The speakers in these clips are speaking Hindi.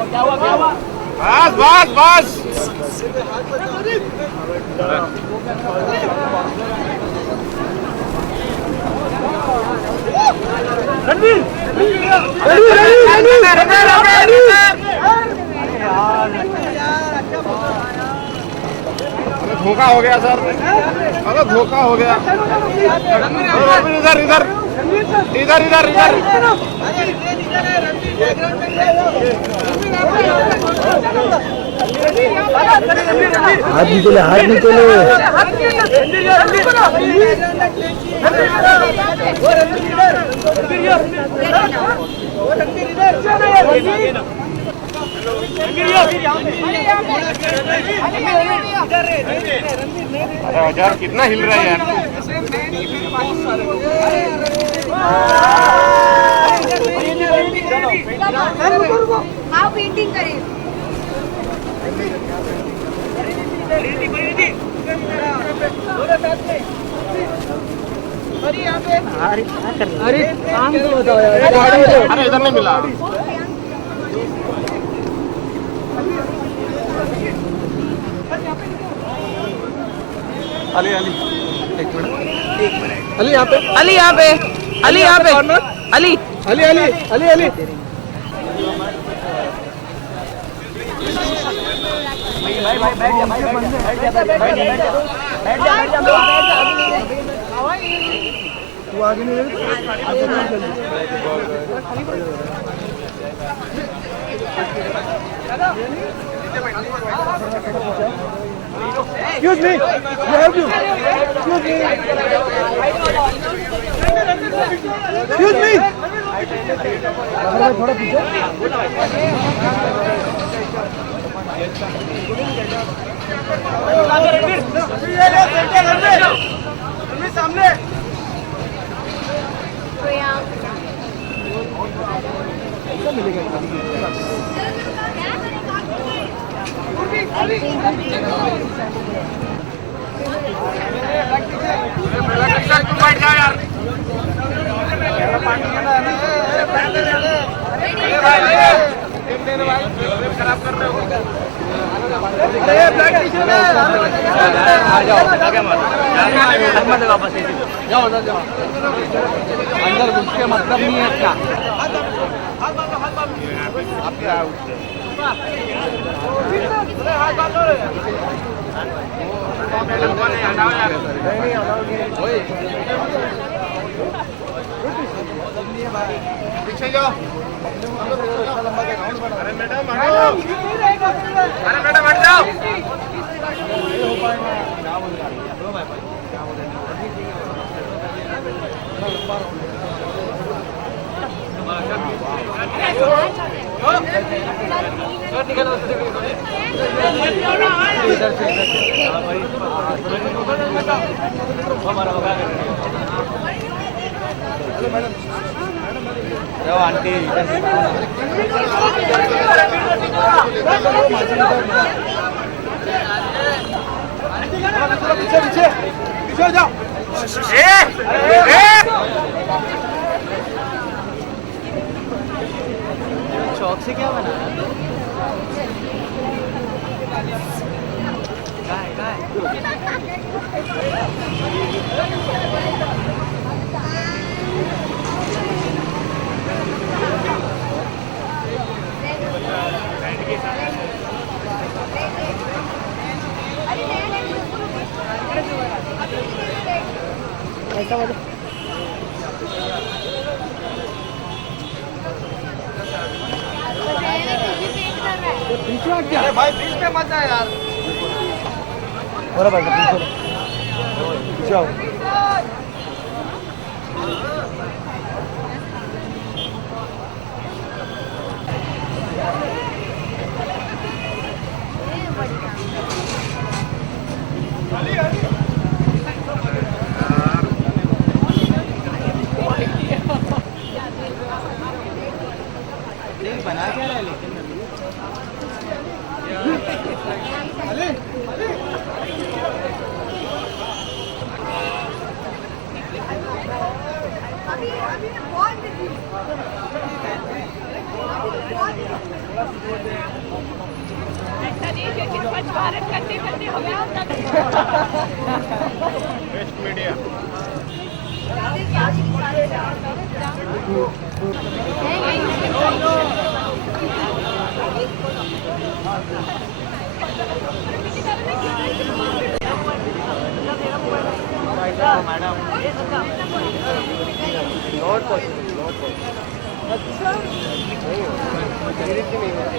बस बस बस धोखा हो गया सर, अरे धोखा हो गया। इधर इधर इधर इधर इधर हाथ निकले, हाथ निकले। अरे यार कितना हिल रहा है यार। हाँ पेंटिंग करें। अरे काम तो बताओ यार। अरे इधर नहीं मिला। अली अली एक मिनट, अली यहाँ पे, अली यहाँ पे, अली यहाँ पे, अली अली अली अली अली तू आगे नहीं Excuse me, you have to. Excuse me. Excuse me. थोड़ा पीछे। सामने। खराब कर रहे हो। जाओ जाओ जाओ, अंदर घुस के मतलब नहीं है क्या? पीछे जाओ। अरे मैडम हटो, अरे मैडम हट जाओ। आंटी पीछे पीछे पीछे जाओ। चौक से क्या बना क्या है भाई, बीच में मत जा यार। बराबर पीछे आओ। बना क्या रहा है लेकिन अभी बहुत बेस्ट मीडिया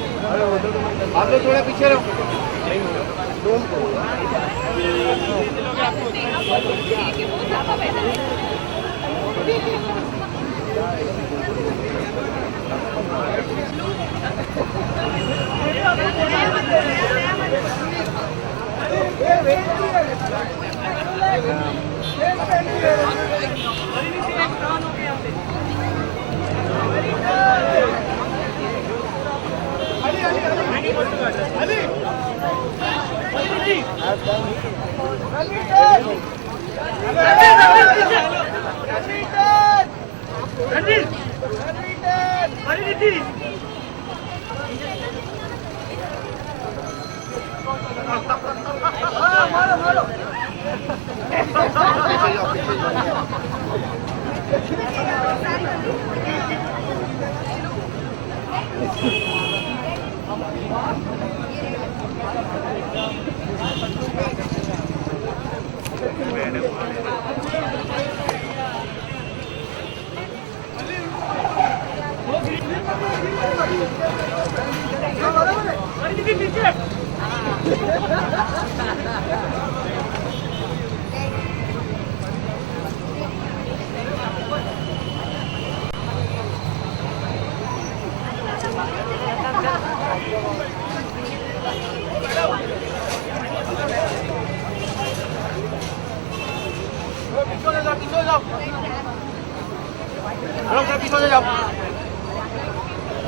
आप लोग थोड़े पीछे रहो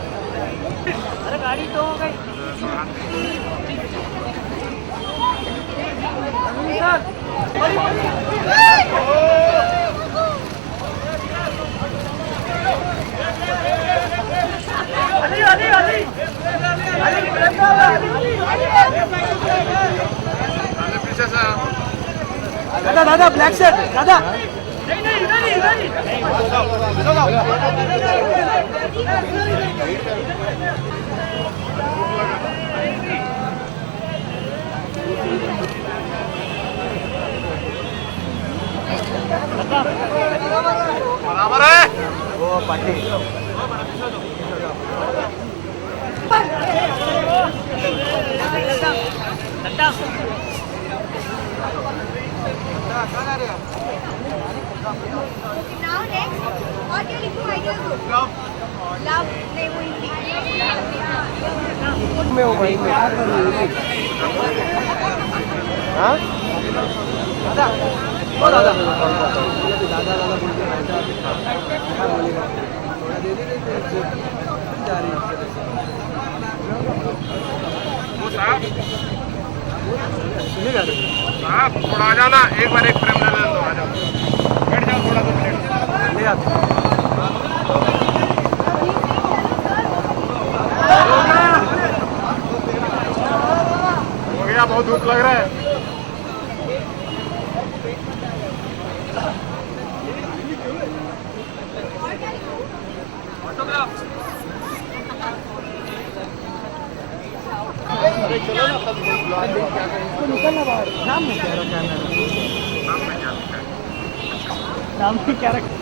अरे गाड़ी तो हो गई पीछे से दादा दादा ब्लैक शर्ट दादा बराबर है वो party Now next, what you लिखो idea को? Love नहीं वो हिंदी। में हो भाई में हाँ दादा ओ दादा दादा वो साहब साहब थोड़ा आ जाना एक बार एक फ्रेम ले लो आ जाओ बैठ जाओ थोड़ा सा मिनट ले आते हो गया बहुत धूप लग रहा है निकलना बाहर नाम में क्या रखा है नाम में क्या रखा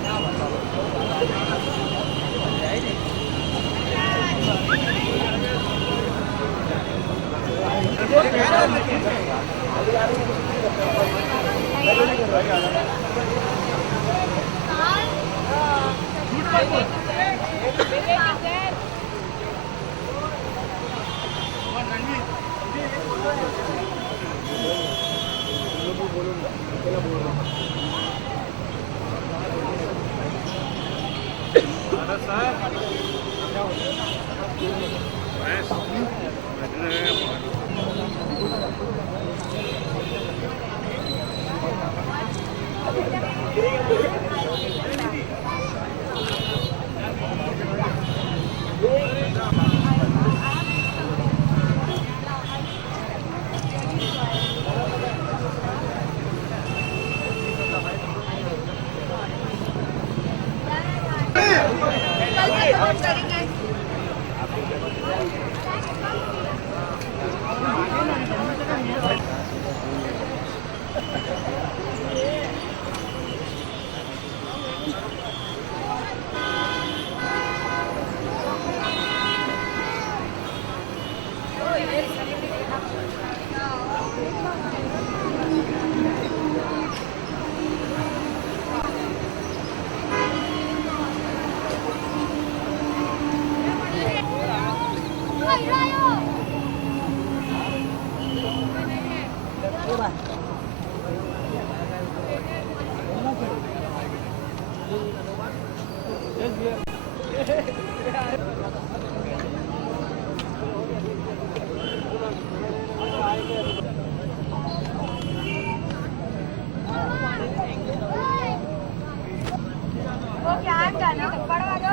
वो क्या है ना बड़ा दो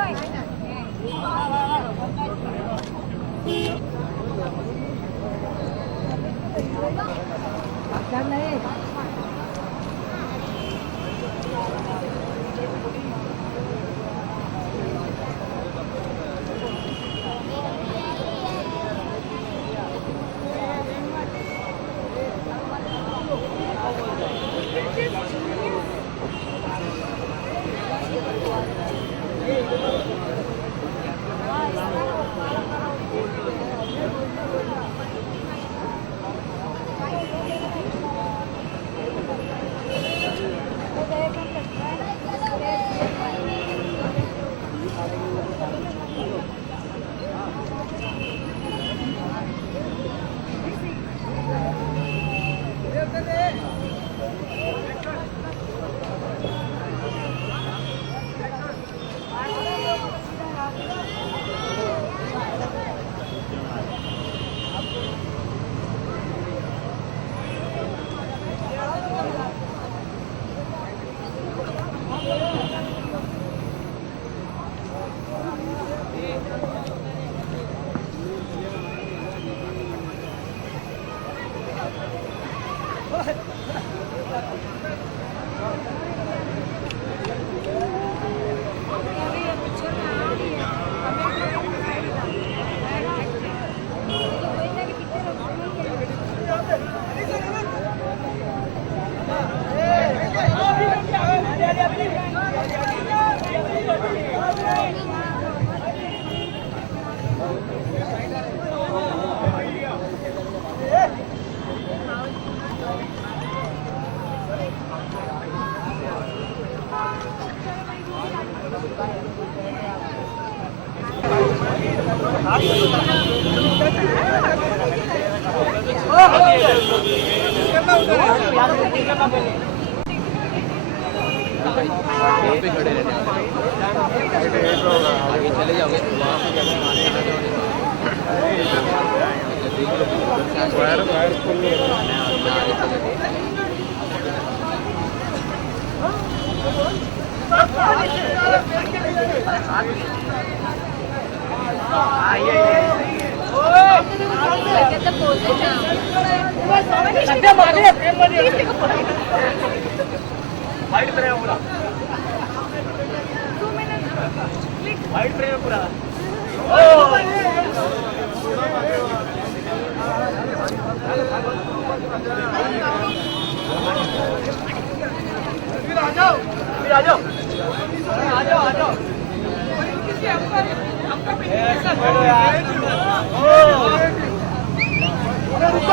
आगे चले जाओगे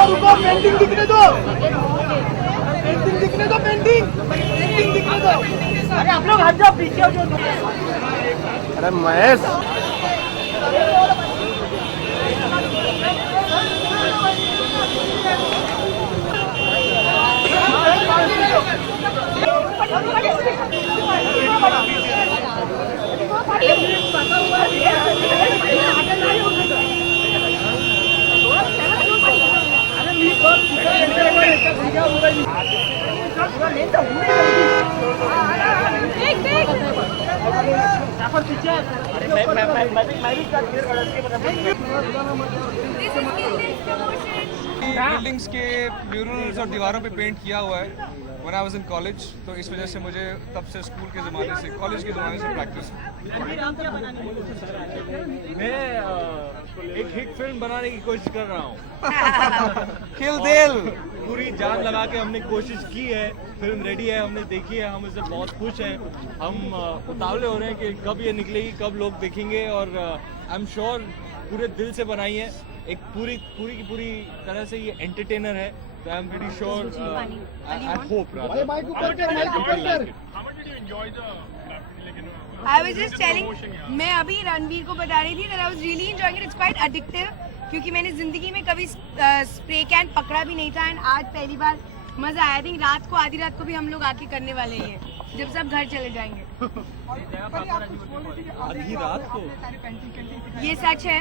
रुको पेंटिंग दिखने दो, पेंटिंग दिखने दो, पेंटिंग दिखने दो। अरे आप लोग हट जाओ पीछे हो जो। अरे महेश बिल्डिंग्स के म्यूरल्स और दीवारों पे पेंट किया हुआ है when I was in college, तो इस वजह से मुझे तब से स्कूल के ज़माने से, कॉलेज के ज़माने से प्रैक्टिस है। मैं एक हिट फिल्म बनाने की कोशिश कर रहा हूँ। किल दिल पूरी जान लगा के हमने कोशिश की है, फिल्म रेडी है, हमने देखी है, हम इससे बहुत खुश हैं। हम उतावले हो रहे हैं कि कब ये निकलेगी, कब लोग देखेंगे, और आई एम श्योर पूरे दिल से बनाई है। एक पूरी की पूरी तरह से ये एंटरटेनर है, तो I am very sure, I hope I was just telling, मैं अभी रणवीर को बता रही थी that I was really enjoying it. It's quite addictive. क्योंकि मैंने जिंदगी में कभी स्प्रे कैन पकड़ा भी नहीं था एंड आज पहली बार मजा आया। आई थिंक रात को आधी रात को भी हम लोग आके करने वाले हैं जब सब घर चले जाएंगे। आधी रात को ये सच है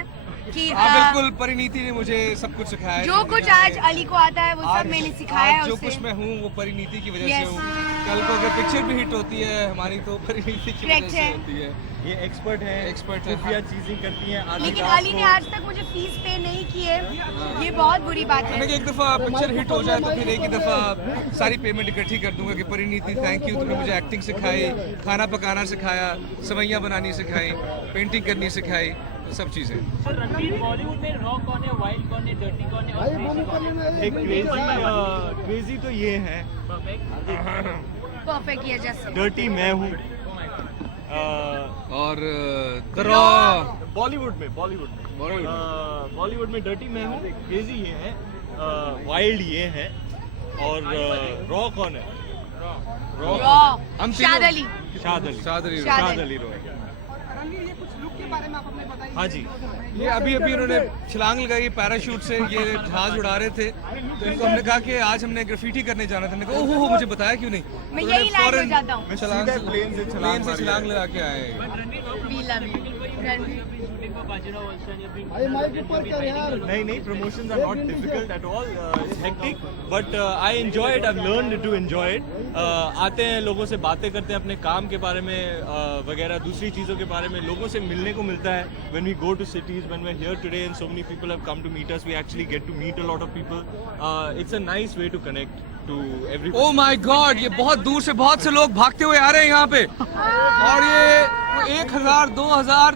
कि हाँ बिल्कुल, परिणीति ने मुझे सब कुछ सिखाया है। जो कुछ आज अली को आता है वो सब मैंने सिखाया है आज जो उसे। कुछ मैं हूँ वो परिणीति की वजह से Yes. हूँ। कल को अगर पिक्चर भी हिट होती है हमारी तो परिणीति की वजह Correct से है। होती है। ये एक्सपर्ट है, Expert है, खुफिया हाँ। चीजें करती हैं। आधी लेकिन रात अली को- ने आज तक मुझे फीस पे नहीं की है, ये बहुत बुरी बात मैंने है। कहा एक दफा पिक्चर हिट हो जाए तो फिर एक ही दफा सारी पेमेंट इकट्ठी कर दूंगा कि परिणीति थैंक यू, तुमने मुझे एक्टिंग सिखाई, खाना पकाना सिखाया, सवैयाँ बनानी सिखाई, पेंटिंग करनी सिखाई, सब चीजें। रणवीर बॉलीवुड में रॉ कौन है, वाइल्ड कौन है, डर्टी कौन है और क्रेजी कौन है? एक क्रेजी तो ये है, परफेक्ट ये जस्ट डर्टी मैं हूँ। और द रॉ बॉलीवुड में डर्टी मैं हूँ, क्रेजी ये है, वाइल्ड ये है, और रॉ कौन है? रॉ हम शाद तीनों- अली। शाद अली। शाद अली। शाद अली रॉ। हाँ जी, ये अभी उन्होंने छलांग लगाई पैराशूट से, ये जहाज उड़ा रहे थे तो इनको हमने कहा कि आज हमने ग्राफिटी करने जाना था। मैंने कहा ओहो मुझे बताया क्यों नहीं। मैं तो यही उन्होंने लाइन हो फौरन जाता हूँ। छलांग सीधा प्लेन से छलांग मारी छलांग है। लगा के आए हैं। वीला में रणवीर। नहीं, promotions are not difficult at all. It's hectic, but I enjoy it. I've learned to enjoy it. आते हैं, लोगों से बातें करते हैं अपने काम के बारे में वगैरह दूसरी चीज़ों के बारे में, लोगों से मिलने को मिलता है. When we go to cities, when we're here today and so many people have come to meet us, we actually get to meet a lot of people. It's a nice way to connect to everybody. Oh my God, ये बहुत दूर से बहुत से लोग भागते हुए आ रहे हैं यहाँ पे और ये 1000, 2000,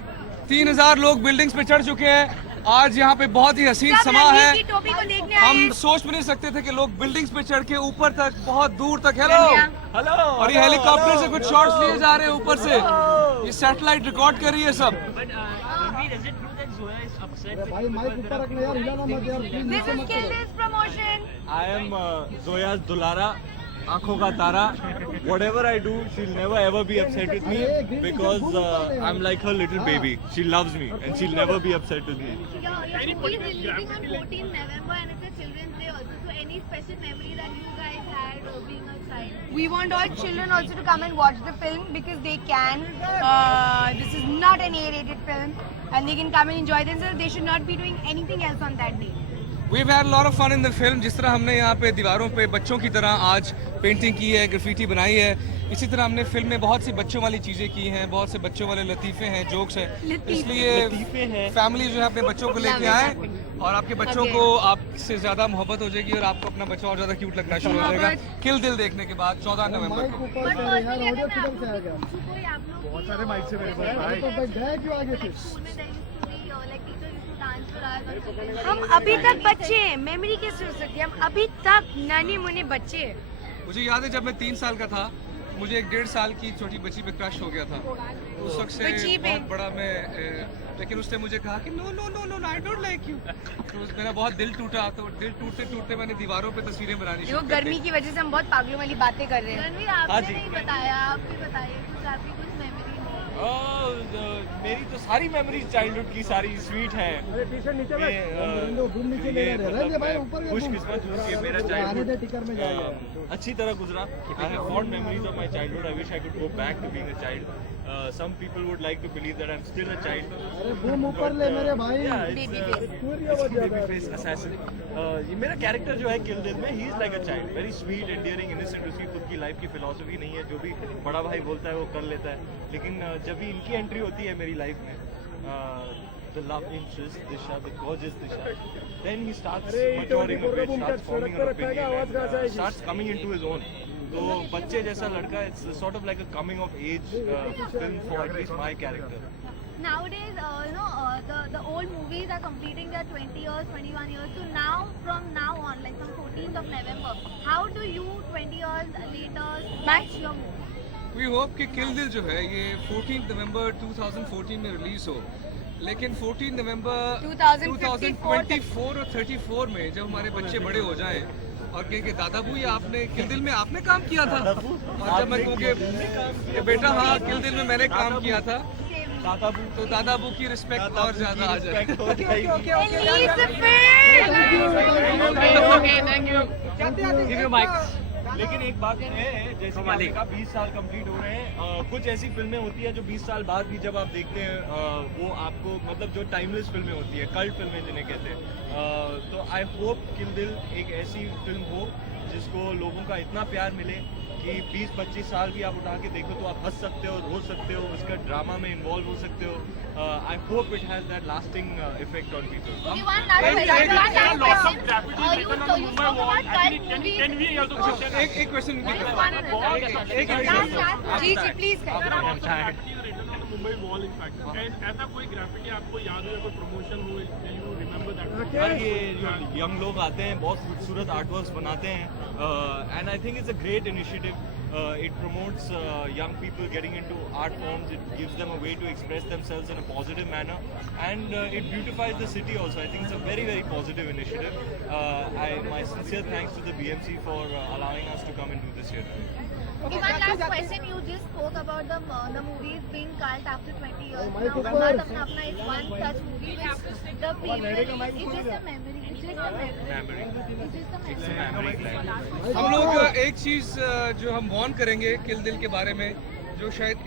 3000 लोग बिल्डिंग्स पे चढ़ चुके हैं। आज यहाँ पे बहुत ही हसीन सब समा रणवीर है। की टोपी को देखने आए हम हैं। सोच भी नहीं सकते थे कि लोग बिल्डिंग्स पे चढ़ के ऊपर तक बहुत दूर तक हेलो Hello. और ये हेलीकॉप्टर से कुछ शॉट्स लिए जा रहे हैं ऊपर से। ये सैटेलाइट रिकॉर्ड कर रही है सब। Ranveer, is it true that Zoya is upset with This is Kill This promotion. I am Zoya's Dulara, आँखों का तारा. Whatever I do, she'll never ever be upset with me because I'm like her little baby. She loves me and she'll never be upset with me. Your movie is releasing on 14 November and it's a Children's Day also. So any special memory that you guys had being a child? We want all children also to come and watch the film because they can. This is not an A-rated film and they can come and enjoy themselves. They should not be doing anything else on that day. We've had a lot of fun in the film. जिस तरह हमने यहाँ पे दीवारों पे बच्चों की तरह आज पेंटिंग की है, ग्राफिटी बनाई है, इसी तरह हमने फिल्म में बहुत सी बच्चों वाली चीजें की हैं, बहुत से बच्चों वाले लतीफे हैं, जोक्स हैं। लतीफे इसलिए फैमिली जो है अपने बच्चों को लेके आए और आपके बच्चों को आपसे ज्यादा मोहब्बत हो जाएगी और आपको अपना बच्चा और ज्यादा क्यूट लगना शुरू हो जाएगा किल दिल देखने के बाद 14 नवंबर को। बहुत सारे माइक से मेरे हम अभी तक बच्चे हैं, मेमोरी कैसे हो सकती है? हम अभी तक नानी मुन्ने बच्चे हैं। मुझे याद है जब मैं 3 साल का था, मुझे एक 1.5 साल की छोटी बच्ची पे क्रश हो गया था। उस वक्त से बच्ची पे? बहुत बड़ा मैं लेकिन उसने मुझे कहा कि no no no no I don't like you. तो मेरा बहुत दिल टूटा, तो दिल टूटते टूटते मैंने दीवारों पे तस्वीरें बनानी देखो शुरू कर गर्मी दी। की वजह से हम बहुत पागलों वाली बातें कर रहे हैं। रणवीर हाँ जी। नहीं बताया, आप भी बताइए कुछ आपकी कुछ मेमोरी मेरी तो सारी मेमोरीज चाइल्डहुड की सारी स्वीट है। खुशकिस्मत हूँ कि मेरा चाइल्डहुड अच्छी तरह गुजरा। I have fond memories of my childhood. I wish I could go back to being a child. Some people would like to believe that I'm still a child. Baby face assassin. ये मेरा कैरेक्टर जो है किल दिल में, he is like a child, very sweet, endearing, innocent. उसकी खुद की लाइफ की फिलॉसफी नहीं है, जो भी बड़ा भाई बोलता है वो कर लेता है. लेकिन जब भी इनकी एंट्री होती है मेरी लाइफ में, the love interest Disha, the gorgeous Disha, then he starts maturing a bit, starts forming an opinion and starts coming into his own. तो बच्चे जैसा लड़का, it's sort of like a coming of age film for at least my character. Nowadays, the old movies are completing their 20 years, 21 years. So now, from now on, like from 14th of November, how do you 20 years later match your movie? We hope कि किल दिल जो है ये 14 नवंबर 2014 में रिलीज हो, लेकिन 14 नवंबर 2024 और 34 में जब हमारे बच्चे बड़े हो जाएं और कहेंगे दादा बू ये आपने किल दिल में आपने काम किया था, और जब मैं कहूँ कि बेटा हाँ किल दिल में मैंने काम किया था, दादाबू तो दादाबू की रिस्पेक्ट और ज्यादा आ जाए। respect हो जाएगी। Release the film! Thank you give you mike. लेकिन एक बात है, जैसे कि आपने कहा 20 साल कंप्लीट हो रहे हैं, कुछ ऐसी फिल्में होती है जो 20 साल बाद भी जब आप देखते हैं वो आपको मतलब जो टाइमलेस फिल्में होती है, कल्ट फिल्में जिन्हें कहते हैं, तो आई होप किल दिल एक ऐसी फिल्म हो जिसको लोगों का इतना प्यार मिले कि 20-25 साल भी आप उठा के देखो तो आप हंस सकते हो, रो सकते हो, उसका ड्रामा में इन्वॉल्व हो सकते हो। I hope it has that lasting effect on people. Okay, one last question. You spoke about cult movies. एक question ji ji please Mumbai wall in fact ऐसा कोई ग्राफिटी आपको याद हो या कोई प्रमोशन हो, यू रिमेंबर दैट? यार ये जो यंग लोग आते हैं बहुत खूबसूरत आर्टवर्क्स बनाते हैं and I think it's a great initiative. It promotes young people getting into art forms. It gives them a way to express themselves in a positive manner, and it beautifies the city also. I think it's a very, very positive initiative. My sincere thanks to the BMC for allowing us to come and do this here. Okay, one last question. You just spoke about the movies being cult after 20 years. Now, Apna is one such movie which the film it's just a memory. It's just a memory. It's just a memory. हम लोग एक चीज जो हम वॉर्न करेंगे किल दिल के बारे में, जो शायद